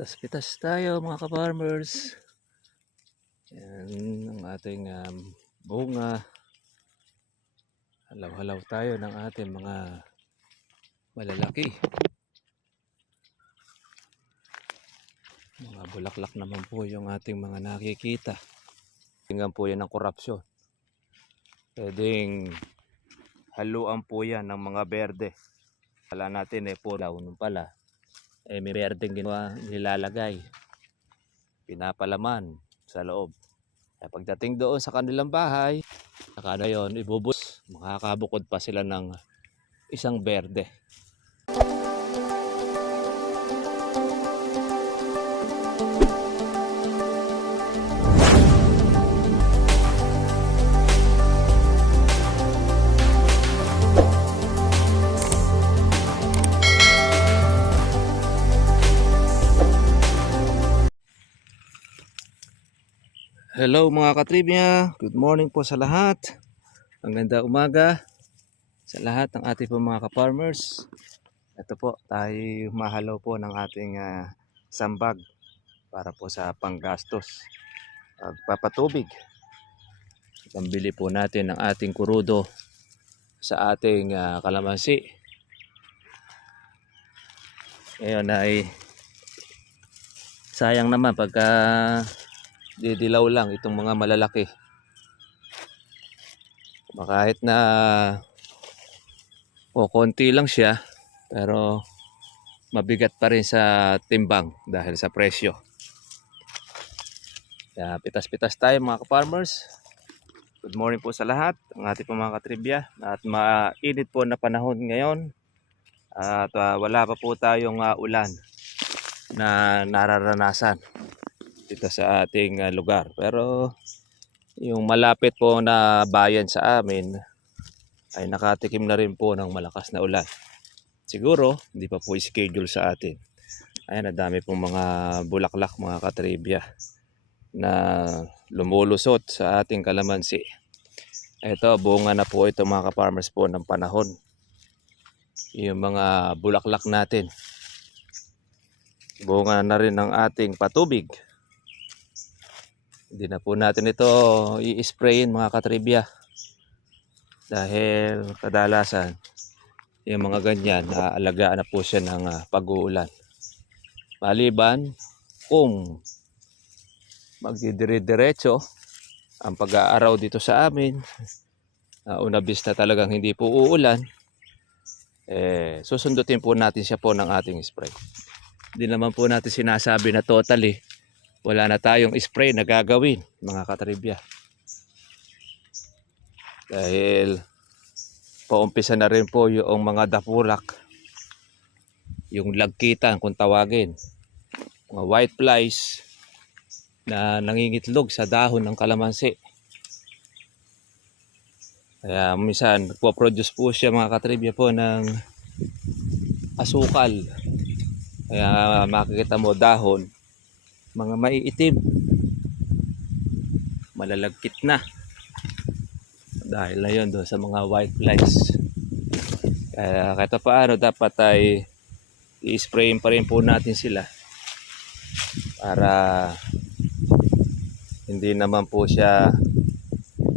Pitas-pitas tayo mga ka-farmers. Yan ang ating bunga. Halaw-halaw tayo ng ating mga malalaki. Mga bulaklak naman po yung ating mga nakikita. Tingnan po yan ng korupsyon. Pwedeng haluan po yan ng mga berde. Wala natin puro nung pala. May berdeng ginawa nilalagay. Pinapalaman sa loob. Kaya pagdating doon sa kanilang bahay, saka na yun, ibubus. Makakabukod pa sila ng isang berde. Hello mga katribya, good morning po sa lahat. Ang ganda umaga sa lahat ng ating po mga ka-farmers. Ito po, tayo mahalaw po ng ating sambag para po sa panggastos. Pagpapatubig. Pambili po natin ng ating kurudo sa ating kalamansi. Ngayon ay sayang naman pagka didilaw lang itong mga malalaki. Kahit na konti lang siya, pero mabigat pa rin sa timbang dahil sa presyo. Kaya pitas-pitas tayo mga ka-farmers. Good morning po sa lahat, ang ating po mga katribya. At mainit po na panahon ngayon. At wala pa po tayong ulan na nararanasan dito sa ating lugar, pero yung malapit po na bayan sa amin ay nakatikim na rin po ng malakas na ulan. Siguro hindi pa po schedule sa atin. Ayan, dami pong mga bulaklak mga katribya na lumulusot sa ating kalamansi. Ito, bunga na po ito mga ka-farmers po ng panahon. Yung mga bulaklak natin, bunga na rin ng ating patubig. Hindi na po natin ito i-sprayin mga katribya dahil kadalasan yung mga ganyan naalagaan na po siya ng pag-uulan. Maliban kung magdidire-diretso ang pag-aaraw dito sa amin, unabis na talagang hindi po uulan, susundutin po natin siya po ng ating spray. Hindi naman po natin sinasabi na totally wala na tayong spray na gagawin mga katribya. Dahil paumpisa na rin po yung mga dapulak, yung lagkitan kung tawagin, mga white flies na nangingitlog sa dahon ng kalamansi. Kaya minsan nagpo-produce po siya mga katribya po ng asukal. Kaya makikita mo dahon mga maiitim, malalagkit na dahil na yun doon sa mga white flies. Kaya kahit paano dapat ay i-sprayin pa rin po natin sila para hindi naman po siya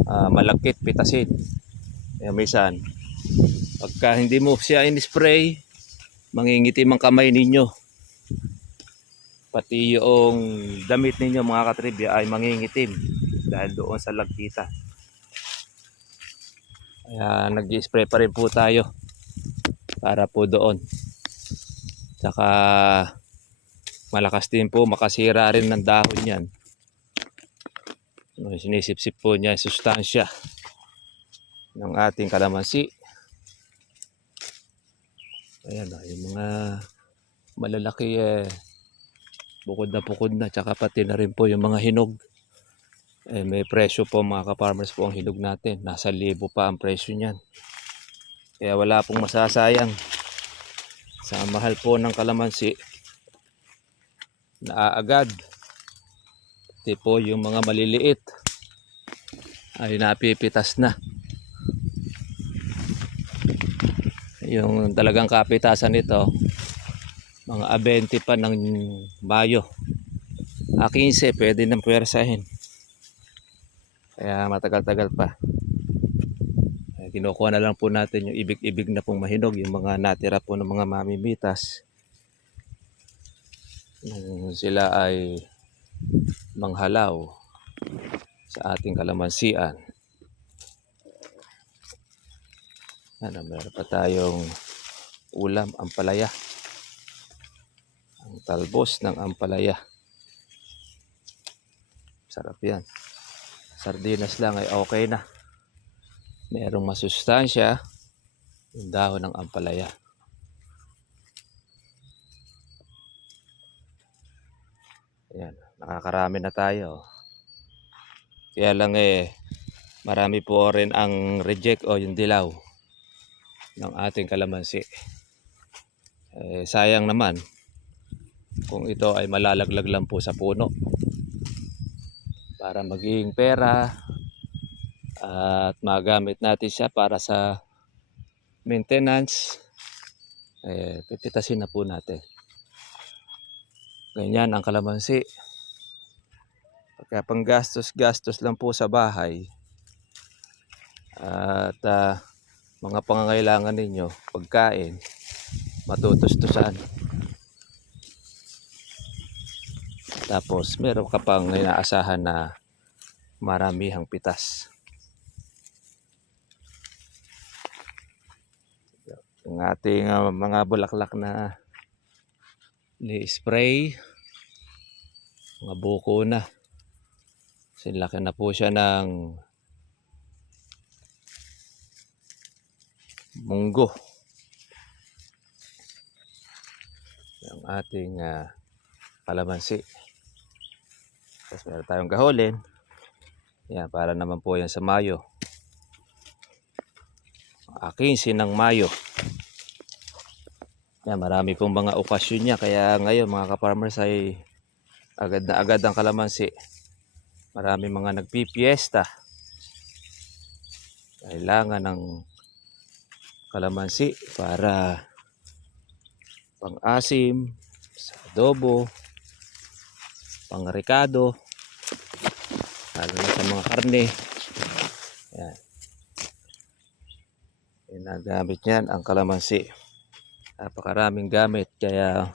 malagkit, pitasin. Kaya minsan pagka hindi mo siya in-spray, mangingitim ang kamay ninyo. Pati yung damit ninyo mga katribya ay mangingitim dahil doon sa lagkita. Kaya nag-i-spray pa rin po tayo para po doon. Saka malakas din po makasira rin ng dahon yan. Sinisip-sip po niya yung sustansya ng ating kalamansi. Ayan, yung mga malalaki bukod na, tsaka pati na rin po yung mga hinog. May presyo po mga ka-farmers po ang hinog natin. Nasa 1,000 pa ang presyo niyan. Kaya wala pong masasayang sa mahal po ng kalamansi. Naaagad. Pati po yung mga maliliit ay napipitas na. Yung talagang kapitasan nito mga 20 pa ng Mayo. 15 pwede nang puwersahin. Kaya matagal-tagal pa. Kinukuha na lang po natin yung ibig-ibig na pong mahinog, yung mga natira po ng mga mamimitas. Nung sila ay manghalaw sa ating kalamansian. Ano, meron pa tayong ulam, ampalaya. Ang talbos ng ampalaya. Sarap yan. Sardinas lang ay okay na. Merong masustansya yung dahon ng ampalaya. Ayan, nakakarami na tayo. Kaya lang marami po rin ang reject o yung dilaw ng ating kalamansi. Sayang naman kung ito ay malalaglag lang po sa puno para maging pera at magamit natin siya para sa maintenance. Pipitasin na po natin. Ganyan ang kalamansi. Kaya pang gastos lang po sa bahay at mga pangangailangan ninyo, pagkain, matutustusan. Tapos meron ka pang inaasahan na maramihang pitas. Yung ating mga bulaklak na ni-spray, mga buko na. Sinlaki na po siya ng munggo. Yung ating kalamansi. Tapos meron tayong gaholin. Yan, para naman po yan sa Mayo. 15 ng Mayo. Yan, marami pong mga okasyon niya. Kaya ngayon mga ka-farmers ay agad na agad ang kalamansi. Marami mga nagpipiesta. Kailangan ng kalamansi para pang-asim, sa adobo, pang-ricado, lalo na sa mga karne. Yan. Ginagamit niyan ang kalamansi. Napakaraming gamit, kaya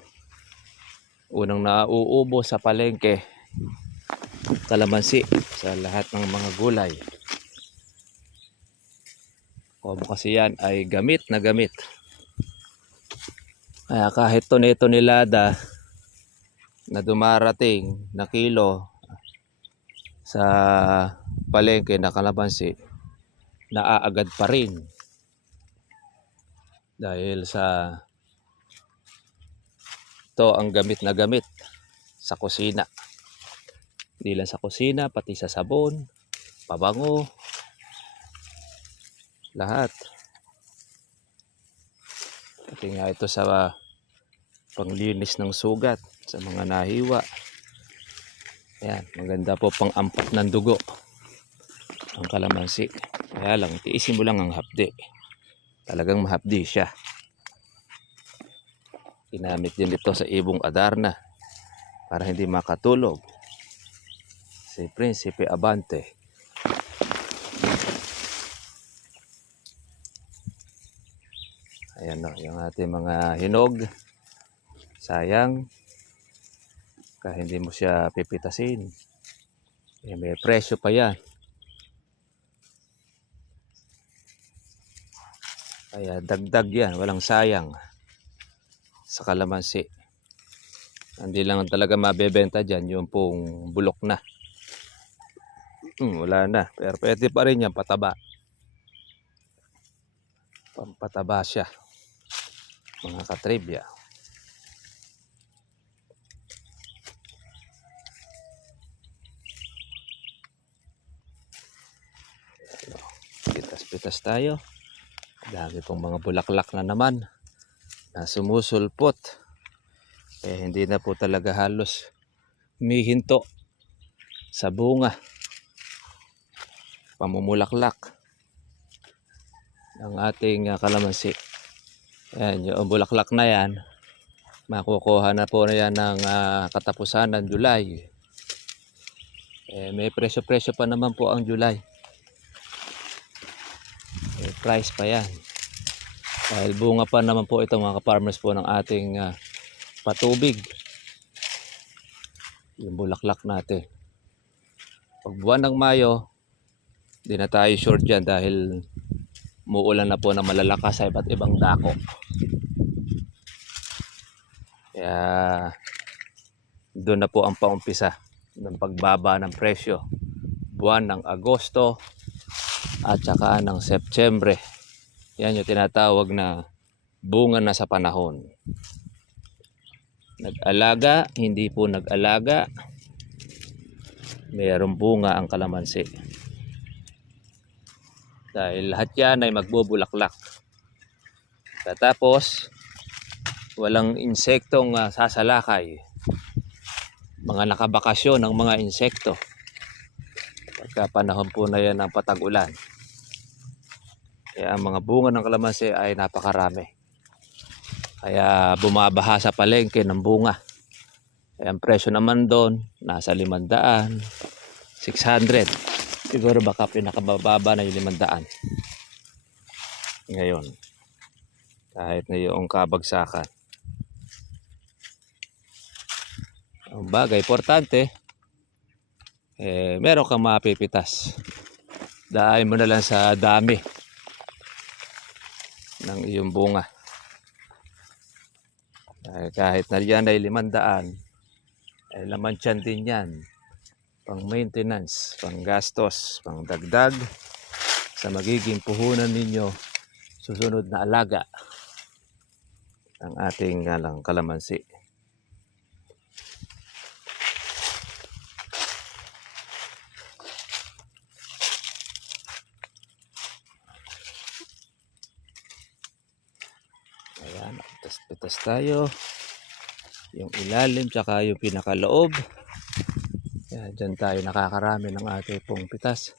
unang nauubo sa palengke kalamansi sa lahat ng mga gulay. Como kasi yan ay gamit na gamit. Kaya kahit tonelada na dumarating na kilo sa palengke na kalamansi, naaagad pa rin. Dahil sa ito ang gamit na gamit sa kusina. Hindi lang sa kusina, pati sa sabon, pabango, lahat. Pati nga ito sa panglinis ng sugat sa mga nahiwa. Ayan, maganda po pang ampat ng dugo ang kalamansi. Kaya lang, tiisin mo lang ang hapdi. Talagang mahapdi siya. Ginamit din ito sa ibong Adarna para hindi makatulog. Si Prinsipe Abante. Ayan o, yung ating mga hinog. Sayang. Kaya hindi mo siya pipitasin. May presyo pa yan. Kaya dagdag yan, walang sayang sa kalamansi. Hindi lang talaga mabebenta dyan yung pong bulok na. Wala na, pero pwede pa rin yan pataba. Pampataba siya, mga katribya. Pitas-pitas tayo. Dami pong mga bulaklak na naman na sumusulpot. Hindi na po talaga halos humihinto sa bunga, pamumulaklak ng ating kalamansi. Ayan, yung bulaklak na yan Makukuha na po na yan ng katapusan ng July. May presyo-presyo pa naman po ang July. Price pa yan. Dahil bunga pa naman po itong mga farmers po ng ating patubig. Yung bulaklak natin. Pag buwan ng Mayo, di na tayo short dyan dahil muulan na po na malalakas sa iba't ibang dako. Kaya doon na po ang paumpisa ng pagbaba ng presyo. Buwan ng Agosto at saka ng Septembre. Yan yung tinatawag na bunga na sa panahon. Nag-alaga, hindi po nag-alaga. Mayroong bunga ang kalamansi. Dahil lahat yan ay magbubulaklak. Tapos, walang insektong sasalakay. Mga nakabakasyon ng mga insekto. Pagka panahon po na yan ng patag-ulan. Kaya ang mga bunga ng kalamansi ay napakarami. Kaya bumabaha sa palengke ng bunga. Kaya ang presyo naman doon, nasa 500, 600. Siguro baka pinakabababa na yung 500. Ngayon. Kahit na yung kabagsakan. Ang bagay, importante, meron kang mapipitas. Daahin mo na lang sa dami ng iyong bunga. Kahit na yan ay 500, ay laman tiyan din yan. Pang maintenance, pang gastos, pang dagdag sa magiging puhunan ninyo susunod na alaga ng ating kalamansi. Ayan, pitas-pitas tayo. Yung ilalim tsaka yung pinakaloob. Ayan, dyan tayo nakakarami ng ating pong pitas.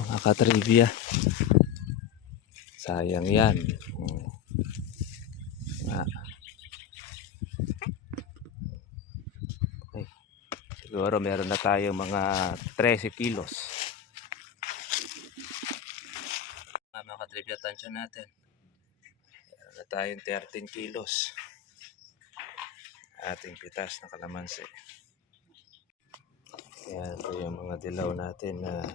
Mga katribya. Sayang yan. Okay. Siguro meron na tayo mga 13 kilos. Mga katribya, tansya natin. Na tayong 13 kilos ating pitas na kalamansi. Yan ito yung mga dilaw natin na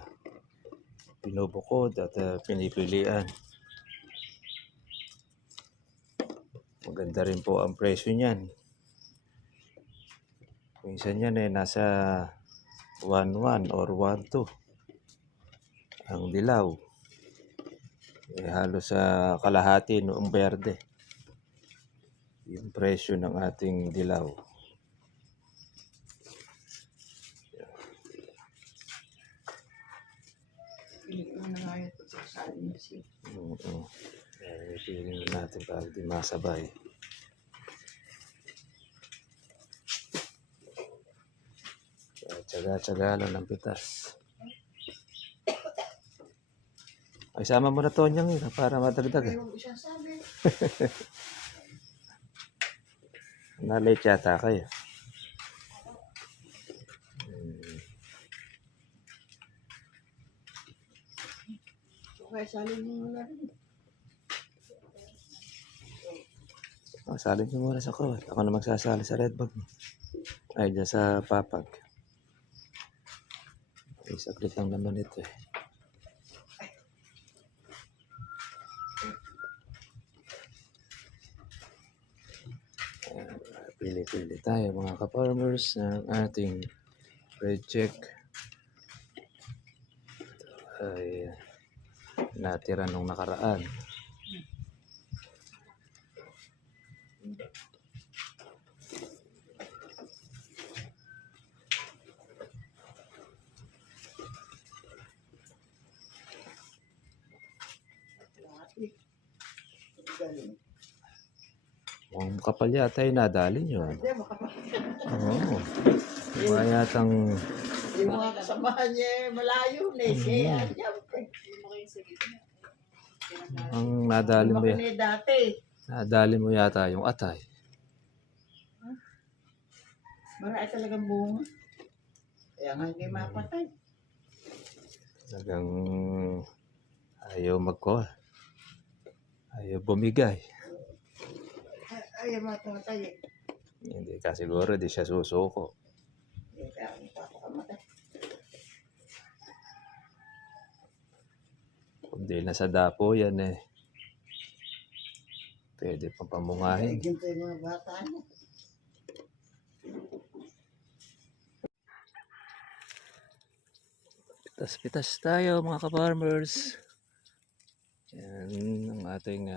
pinubukod at pinipilian. Maganda rin po ang presyo niyan. Minsan yan nasa 1.1 or 1.2 ang dilaw. Halos sa kalahati noong berde yung presyo ng ating dilaw. Piling natin para di masabay. Tsaga-tsaga lang ng pitas. Ay, sama mo na to niyang para madagdag. Na-late yata kayo. Okay, salin mo muna rin. Salin mo muna sa kawat. Ako na magsasali sa red bag. Ay, dyan sa papag. Ay, saglit lang naman ito eh. Pili-pili tayo mga ka-farmers ng ating red check. Ay natira nung nakaraan. Ang kapal yata yung nadali nyo. Oo. Mga yatang... Yung mga kasamahan niya malayo na ang nadali mo yan. dati. Nadali mo yata yung atay. Marami talagang bunga. Kaya nga hindi mapatay. Talagang ayaw ayaw bumigay. Ayaw mapatay eh. Hindi ka siguro, di siya susuko. Kaya ako papakamatay. Kundi nasa dapo yan eh. Pwede pang pamungahin. Ayun pa yung mga bata niya. Pitas-pitas tayo mga ka-farmers. Yan ang ating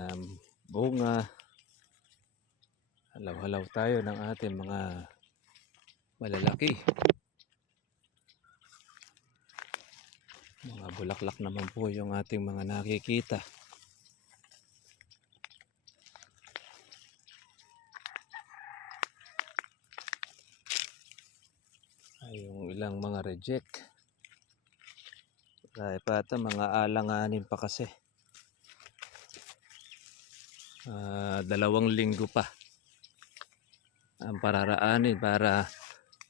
bunga. Halaw-halaw tayo ng ating mga malalaki. Mga bulaklak naman po yung ating mga nakikita. Ay, yung ilang mga reject. Dahil pa ito, mga alanganin pa kasi. 2 linggo pa ang pararaanin para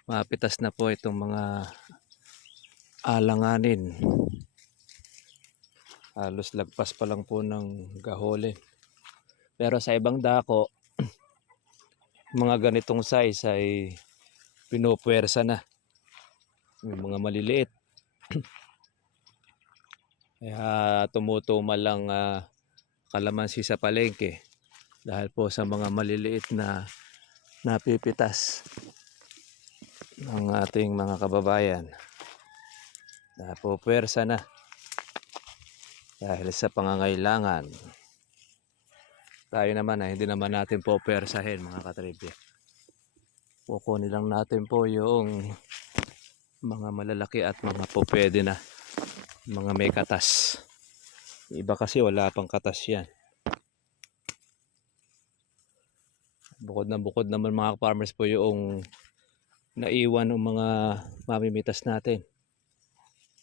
mapitas na po itong mga alanganin. Halos lagpas pa lang po ng gahole. Pero sa ibang dako, mga ganitong size ay pinupuwersa na. Yung mga maliliit. Kaya tumutumal lang kalamansi sa palengke dahil po sa mga maliliit na napipitas ng ating mga kababayan. Napupuwersa na dahil sa pangangailangan. Tayo naman ay hindi naman natin pupuwersahin mga katribya. Kukunin lang natin po yung mga malalaki at mga pupwede na mga may katas. Iba kasi wala pang katas yan. Bukod naman mga farmers po yung naiwan ng mga mamimitas natin.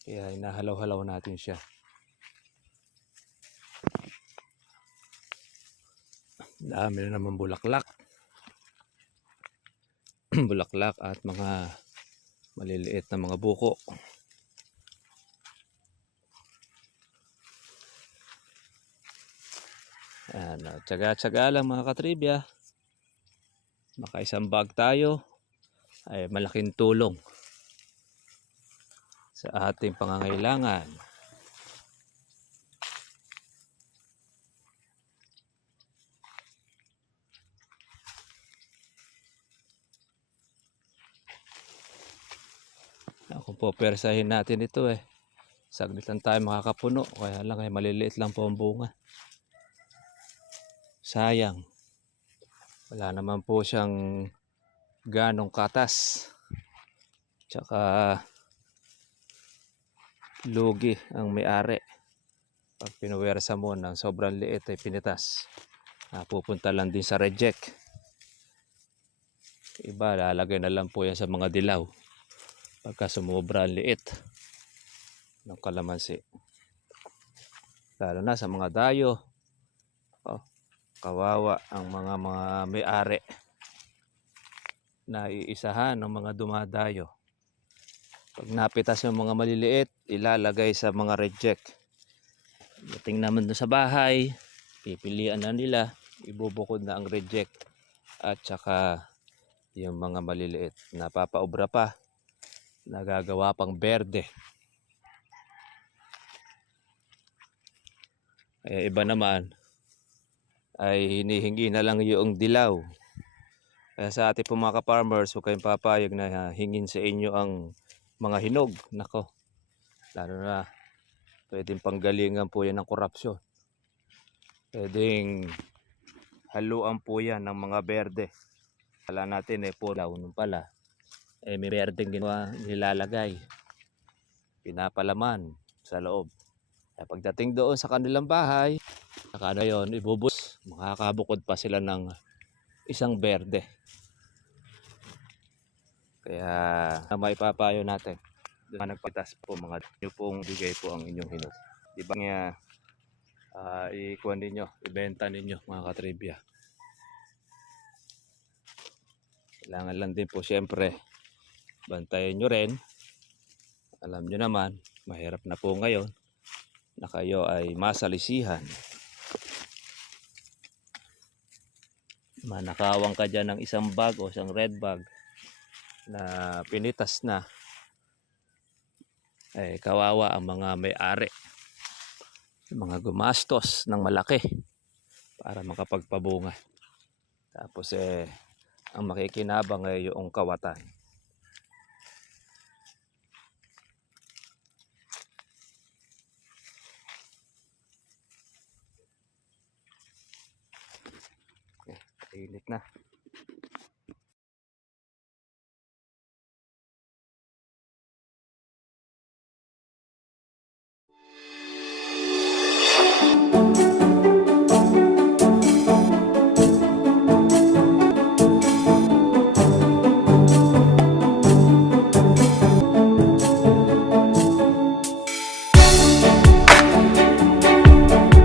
Kaya inahalaw-halaw natin siya. Dami na naman bulaklak. Bulaklak at mga maliliit na mga buko. Tsaga-tsaga lang mga katribya. Makaisang bag tayo ay malaking tulong sa ating pangangailangan. Kung popersahin natin ito saglit lang tayo makakapuno. Kaya lang maliliit lang po ang bunga. Sayang. Wala naman po siyang ganong katas. Tsaka lugi ang may-ari. Pag pinuwersa mo ng sobrang liit ay pinitas. Pupunta lang din sa reject. Iba lalagay na lang po yan sa mga dilaw. Pagka sumobra ang liit ng kalamansi. Lalo na sa mga dayo. Kawawa ang mga may-ari na iisahan ng mga dumadayo. Pag napitas yung mga maliliit, ilalagay sa mga reject. Dating naman doon sa bahay, pipilian na nila, ibubukod na ang reject at saka yung mga maliliit. Napapaobra pa, nagagawa pang berde. Kaya iba naman ay hinihingi na lang yung dilaw. Kaya sa ating po mga ka-farmers, huwag kayong papayag na hingin sa inyo ang mga hinog. Nako, lalo na pwedeng panggalingan po yan ng korupsyon. Pwedeng haluan po yan ng mga berde. Kala natin pulaw nung pala. May berdeng ginawa, nilalagay. Pinapalaman sa loob. Kaya pagdating doon sa kanilang bahay, saka na yun, ibubus. Makakabukod pa sila ng isang berde. Kaya maipapayo natin. Doon nagpitas po mga nyo pong bigay po ang inyong hinog. Di ba nga ikuha ninyo, ibenta ninyo mga katribya. Kailangan lang din po siyempre bantayan nyo rin. Alam nyo naman, mahirap na po ngayon na kayo ay masalisihan. Manakawang ka dyan ng isang bag o isang red bag na pinitas na, kawawa ang mga may-ari, mga gumastos ng malaki para makapagpabunga. Tapos ang makikinabang ay yung kawatan. Init na.